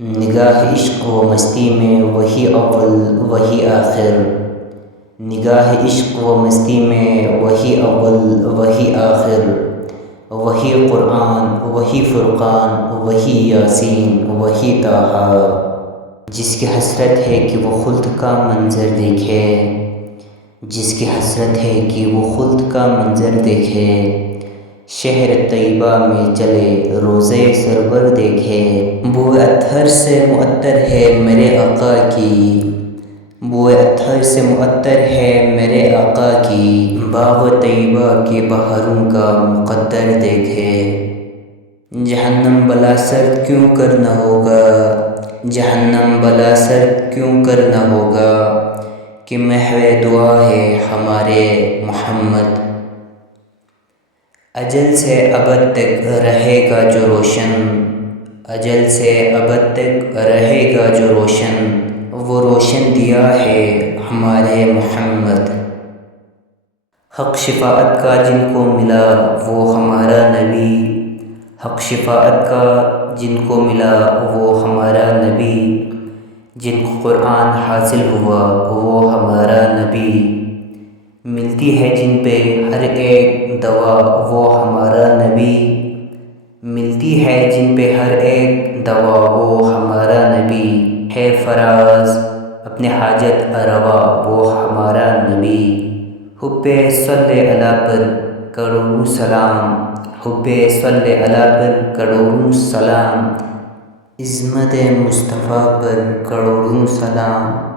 نگاہ عشق و مستی میں وہی اول وہی آخر، نگاہ عشق و مستی میں وہی اول وہی آخر، وہی قرآن وہی فرقان وہی یاسین وہی طٰہٰ۔ جس کی حسرت ہے کہ وہ خلد کا منظر دیکھے، جس کی حسرت ہے کہ وہ خلد کا منظر دیکھے، شہر طیبہ میں چلے روضہ سرور دیکھے۔ بوئے اطہر سے معطر ہے میرے آقا کی، بوئے اطہر سے معطر ہے میرے آقا کی، باغ طیبہ کے بہاروں کا مقدر دیکھے۔ جہنم بلا سرد کیوں کر نہ ہوگا، جہنم بلا سرد کیوں کر نہ ہوگا، کہ محو دعا ہے ہمارے محمد۔ اجل سے ابد تک رہے گا جو روشن، اجل سے ابد تک رہے گا جو روشن، وہ روشن دیا ہے ہمارے محمد۔ حق شفاعت کا جن کو ملا وہ ہمارا نبی، حق شفاعت کا جن کو ملا وہ ہمارا نبی، جن کو قرآن حاصل ہوا وہ ہمارا نبی، ملتی ہے جن پہ ہر ایک دوا وہ ہمارا نبی، ملتی ہے جن پہ ہر ایک دوا وہ ہمارا نبی، ہے فراز اپنے حاجت روا وہ ہمارا نبی۔ حب صلی علی پر کروڑوں سلام، حب صلی علی پر کروڑوں سلام، عظمت مصطفیٰ پر کروڑوں سلام۔